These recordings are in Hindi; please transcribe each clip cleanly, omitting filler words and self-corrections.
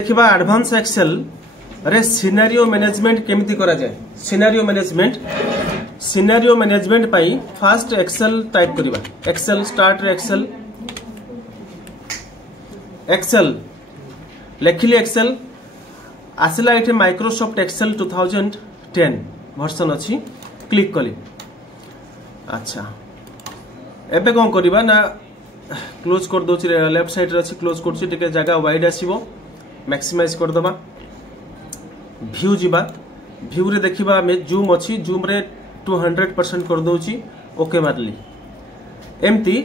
देखिबा एडवांस एक्सेल रे सिनेरियो मैनेजमेंट केमिति करा जाय। सिनेरियो मैनेजमेंट पाई फास्ट एक्सेल टाइप करिबा। एक्सेल स्टार्ट रे एक्सेल लेखिली एक्सेल आसिला एठी माइक्रोसॉफ्ट एक्सेल 2010 वर्जन अछि। क्लिक कली। अच्छा एबे कोन करिबा ना क्लोज कर दोछि। लेफ्ट साइड रे अछि क्लोज करछि। टिके जगह वाइड आसीबो। मैक्सिमाइज कर दबा। व्यू जीवा। व्यू रे देखिबा हमें जूम अछि। जूम रे 200% कर दोछि। ओके मारली। एमती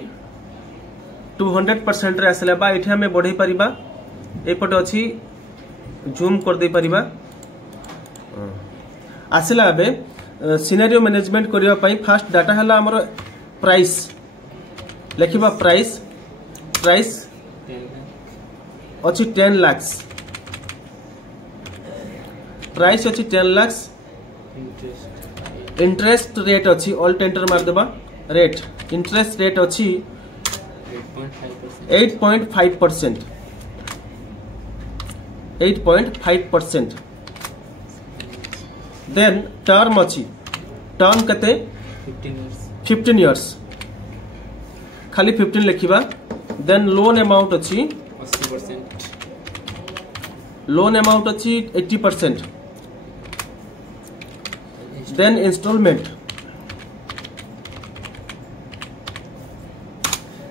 200% रे आसला बा एठी हमें बढ़ाई परिबा। एपट अछि जूम कर दे परिबा। आसला बे सिनेरियो मैनेजमेंट करिया पई फास्ट डाटा हला हमर प्राइस लेखिबा। प्राइस अच्छी 10 लाख। प्राइस अच्छी 10 लाख। इंटरेस्ट रेट अच्छी ऑल्ट एंटर मार देबा। रेट इंटरेस्ट रेट अच्छी 8.5%। 8.5%। देन टर्म अच्छी। टर्म कते 15 इयर्स। खाली 15 लिखिबा। देन लोन अमाउंट अच्छी 80%। लोन अमाउंट अच्छी 80%। देन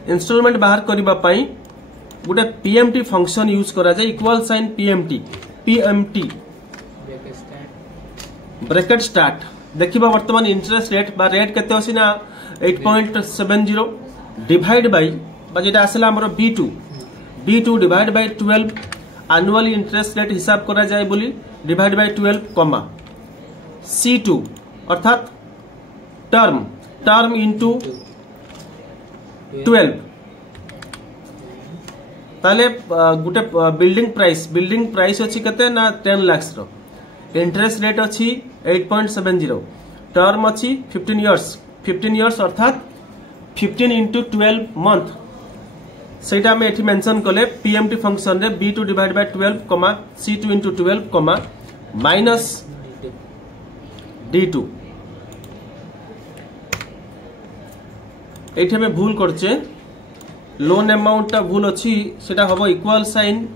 इंस्टॉलमेंट बाहर करिबा पाई गुटे पीएमटी फंक्शन यूज करा जाय। Equal sign PMT bracket start. देखिबा वर्तमान इंटरेस्ट रेट बा रेट केते अछि ना 8.70 डिवाइड बाय बा जेटा आसला हमरो B2 divide by 12 annual interest rate हिसाब करा जाय बोली डिवाइड बाय 12 कमा C2 अर्थात टर्म इनटू 12 ताले गुटे बिल्डिंग प्राइस अछि कते ना 10 लाख रो। इंटरेस्ट रेट अछि 8.70। टर्म अछि 15 इयर्स अर्थात 15 into 12 मंथ। सेटा में एठी मेंशन कले पीएमटी फंक्शन रे B2 डिवाइड बाय 12 कमा C2 into 12 comma minus D2। एठी में भूल करछे। लोन अमाउंट ता भूल अछि। सेटा हबो equal sign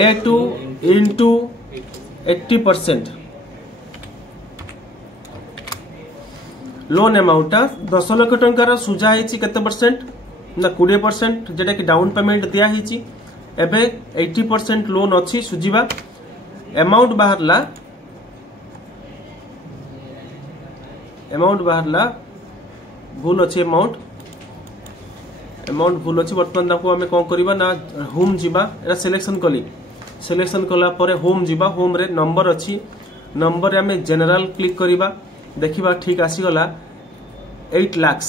A2 into 80%। Loan amount 10 lakh टंकार सुजा हेची केते परसेंट ना 20% जेटा कि डाउन पेमेंट दिया हेची। एबे 80% लोन अछि सुजीबा। अमाउंट बाहरला भूल अछि। अमाउंट भूल अछि। वर्तमान ताको हमें कोन करिबा ना होम जीबा। एरा सिलेक्शन कला परे होम जीबा। होम रे नंबर अछि। नंबर रे हमें जनरल क्लिक करिबा। देखिबा ठीक आसी गला 8 लाख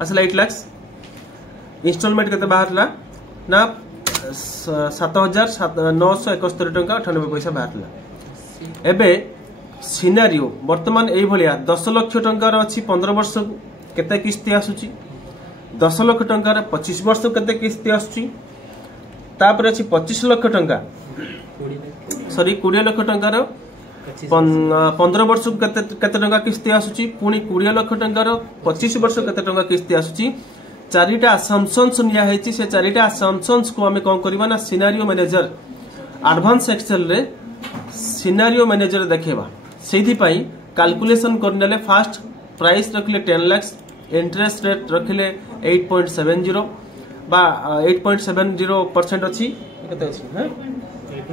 असला 8 लाख। इंस्टॉलमेंट केते बाहरला ना 7971 टंका 98 पैसा बाहरला। एबे सिनेरियो वर्तमान एई भलिया 10 लाख टंकार अछि 15 वर्ष केते किस्ती आसुची। 10 लाख टंकार 25 वर्ष केते किस्ती आसुची। तापर अछि 25 लाख टंका 20 लाख टंकार 15 वर्ष केते टंका किस्ती आसुची। पुनी 20 लाख टंकार 25 वर्ष केते टंका किस्ती आसुची। चारिटा असम्पशंस निया हेची। से चारिटा असम्पशंस को हमें कोन करबा ना सिनेरियो मैनेजर एडवांस एक्सेल रे सिनेरियो मैनेजर देखेबा। सेहि पई कैलकुलेशन करनेले फास्ट प्राइस रखले 10 लाख। इंटरेस्ट रेट रखले 8.70 बा 8.70% अछि। कते अछि ह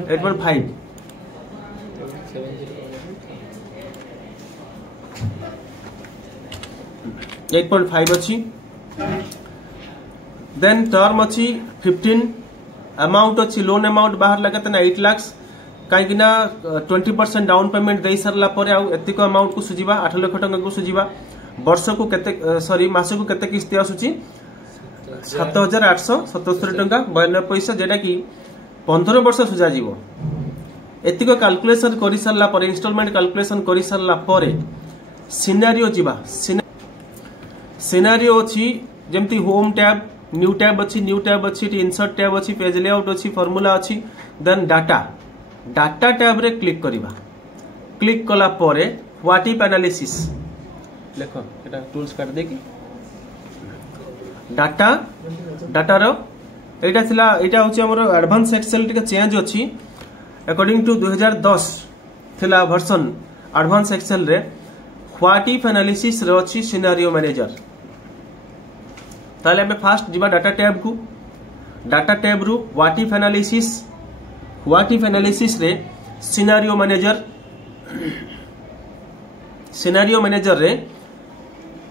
8.5 8.5 अछि। देन टर्म अछि 15। अमाउंट अछि लोन अमाउंट बाहर लगत ना 8 लाख। काई ना 20% डाउन पेमेंट दे सरला परे आ एतिको अमाउंट को सुजीबा 8 लाख टंका को सुजीबा। वर्ष को केते मास को केते किस्ती आसुची 7877 टंका 92 पैसा जेटा कि 15 वर्ष सुजा जीवो। एतिको कैलकुलेशन करि सरला परे इंस्टॉलमेंट कैलकुलेशन करि सरला परे सिनेरियो जीबा। सिनेरियो अछि जेमती होम टैब न्यू टैब अच्छी इंसर्ट टैब अच्छी पेज लेआउट अच्छी फॉर्मूला अच्छी देन डाटा टैब रे क्लिक करिबा क्लिक कला परे व्हाट इफ एनालिसिस देखो एटा टूल्स काट दे कि डाटा रो एटा होची हमर एडवांस एक्सेल टिके चेंज अछि अकॉर्डिंग टू 2010 थिला वर्जन एडवांस एक्सेल रे व्हाट इफ एनालिसिस रे अछि सिनेरियो मैनेजर ताले हमें फास्ट जीवा डाटा टैब रु व्हाट इफ एनालिसिस रे सिनेरियो मैनेजर रे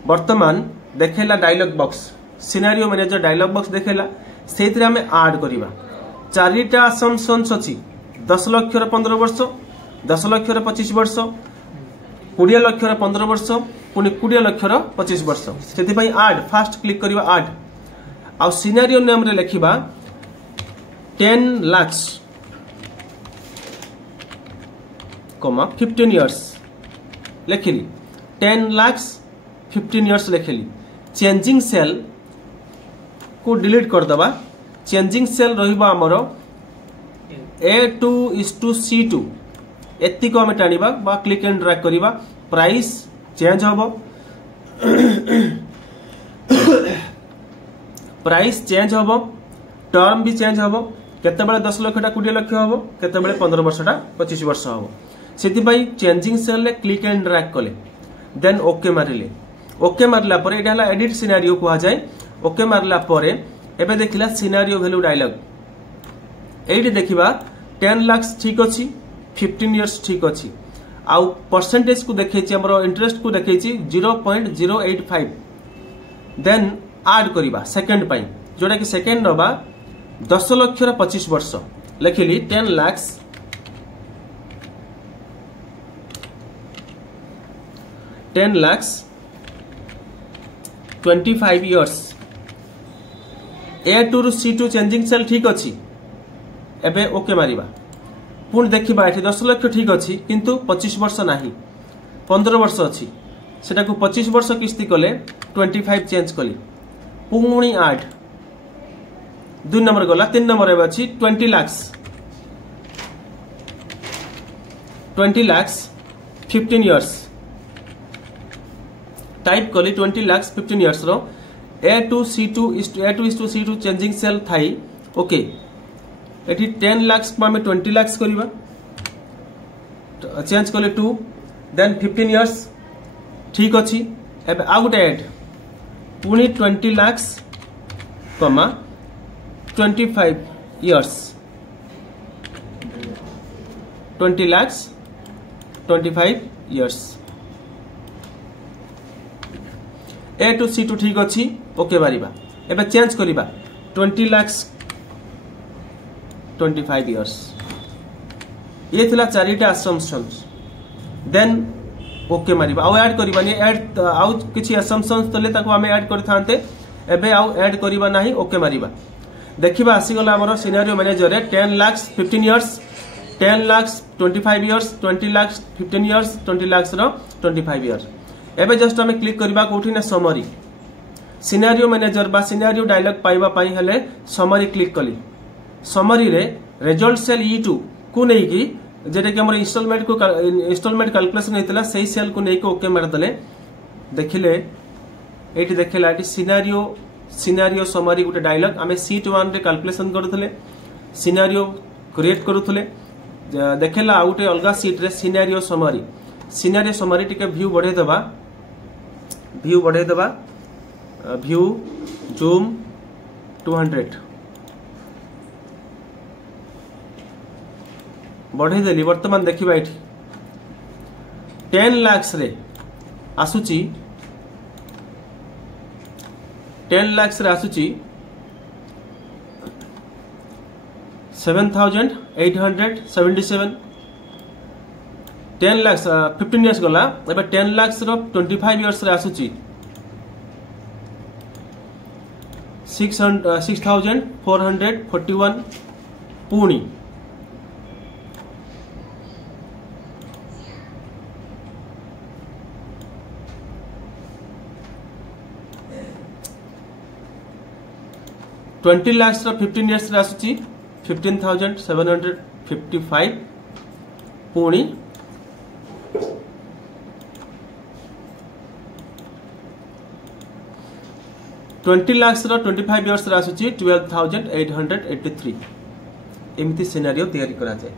वर्तमान देखेला dialog box scenario manager dialog box देखेला सेतिर हमें ऐड करिबा चारिटा असम्पशन्स अछि 10 लाख रे 15 वर्ष 10 लाख रे 25 वर्ष 20 लाख रे 15 वर्ष पुनी 20 लाख रे 25 वर्ष सेति पई ऐड फास्ट क्लिक करिबा ऐड आ सिनेरियो नेम रे लिखिबा 10 लाख 15 इयर्स लिखिली 10 लाख 15 इयर्स लिखिली चेंजिंग सेल को डिलीट कर दबा चेंजिंग सेल रहिबा हमरो A2:C2 एत्ती को हमें टाणीबा बा क्लिक एंड ड्रैग करिबा प्राइस चेंज होबो प्राइस चेंज होबो टर्म भी चेंज होबो केते बेले 10 लाख टा 20 लाख होबो केते बेले 15 वर्ष टा 25 वर्ष होबो सेति भाई चेंजिंग सेल ले क्लिक एंड ड्रैग कले देन ओके मारिले ओके मारला परे एटा हला एडिट सिनेरियो को आ जाय ओके मारला परे एबे देखिला सिनेरियो वैल्यू डायलॉग एडी देखिबा 10 लाख ठीक अछि 15 इयर्स ठीक अछि आउ परसेंटेज को देखैछि हमरो इंटरेस्ट को देखैछि 0.085 देन ऐड करिबा सेकंड पई जोडा कि सेकंड नबा 10 लाख रे 25 वर्ष लिखिली 10 लाख 25 इयर्स A2 रु C2 चेंजिंग सेल ठीक अछि एबे ओके मारिबा पुन देखिबा एठी 10 लाख ठीक अछि किंतु 25 वर्ष नाही 15 वर्ष अछि सेटा को 25 वर्ष किस्ती कले 25 चेंज कली पुणी ऐड 2 नंबर गला 3 नंबर एबे अछि 20 लाख 15 इयर्स टाइप कली 20 लाख 15 इयर्स रो A2:C2 चेंजिंग सेल थाई ओके एठी 10 लाख को हमें 20 लाख करिबा चेंज कले 2 देन 15 इयर्स ठीक अछि एबे आ गुटे ऐड पुनी 20 lakh 25 years 20 lakh 25 years A2:C2 ठीक अछि ओके मारिबा एबे चेंज करिबा 20 लाख 25 इयर्स ये थिला चारिटा असम्पशन्स देन ओके मारिबा आउ ऐड करिबा नि ऐड आउ किछि असम्पशन्स तले ताको हमें ऐड करथांते एबे आउ ऐड करिबा नाही ओके मारिबा देखिबा आसी गला हमरो सिनेरियो मैनेजर रे 10 lakh 15 years 10 lakh 25 years 20 lakh 15 years 20 lakh रो 25 इयर्स एबे जस्ट हमें क्लिक करिबा कोठी ना समरी सिनेरियो मैनेजर बा सिनेरियो डायलॉग पाइबा पाई हले समरी क्लिक कली समरी रे रिजल्ट सेल E2 को नै कि जेटे कि हमर इंस्टॉलमेंट कैलकुलेशन हेतला सही सेल को नै के ओके मार दले देखिले एटी देखिला एटी सिनेरियो समरी गुटे डायलॉग हमें शीट 1 रे कैलकुलेशन करथले सिनेरियो क्रिएट करूथले देखिला आउटे अलगा शीट रे सिनेरियो समरी टिके व्यू बढ़े दबा व्यू जूम 200 बढ़े देली वर्तमान देखिबा एठी 10 लाख रे आसुची 10 लाख रे आसुची 7877 10 लाख 15 इयर्स गला एबे 10 लाख रो 25 इयर्स रे आसुची 6441 पुणी 20 lakhs 15 years रे आसुची 15,755 पुणी 20 lakhs 25 years रे आसुची 12,883 एमती सिनारियो तैयारी करा जाए।